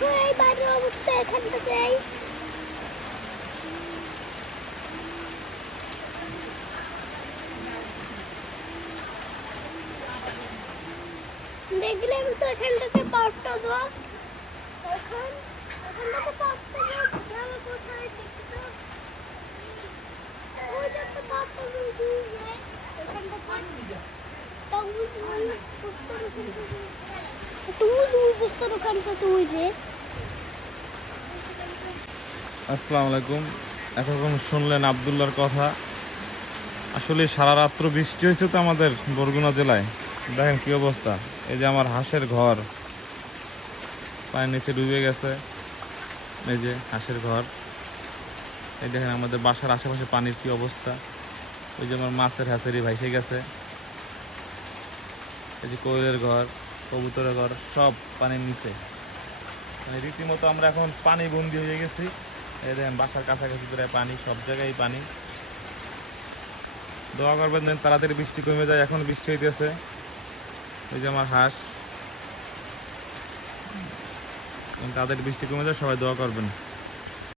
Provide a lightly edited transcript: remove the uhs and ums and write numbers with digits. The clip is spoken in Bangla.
দেখো এই বাড়ির অবস্থা এখানটাতে দেখলেন তো এখানটাতে পাঁচটা দোয়া এখানটাতে পাঁচটা দোয়া কোথায় দেখছো ওই যে একটা পাঁচটা দোয়া এখানটাতে আসসালামু আলাইকুম। এখন শুনলেন আবদুল্লাহর কথা। আসলে সারা রাত্র বৃষ্টি হয়েছে তো আমাদের বরগুনা জেলায়। দেখেন কি অবস্থা। এই যে আমার হাঁসের ঘর পানির নিচে ডুবে গেছে। এই যে হাঁসের ঘর। এই দেখেন আমাদের বাসার আশেপাশে পানির কি অবস্থা। ওই যে আমার মাছের হ্যাচারি ভাইসে গেছে। এই যে কোয়েলের ঘর, কবুতরের ঘর সব পানির নিচে। মানে রীতিমতো আমরা এখন পানি বন্দি হয়ে গেছি। এই দেখেন বাসার কাছাকাছি প্রায় পানি, সব জায়গায় পানি। দোয়া করবেন যেন তাড়াতাড়ি বৃষ্টি কমে যায়। এখন বৃষ্টি হইতেছে। এই যে আমার হাঁস, তাড়াতাড়ি বৃষ্টি কমে যায়, সবাই দোয়া করবেন।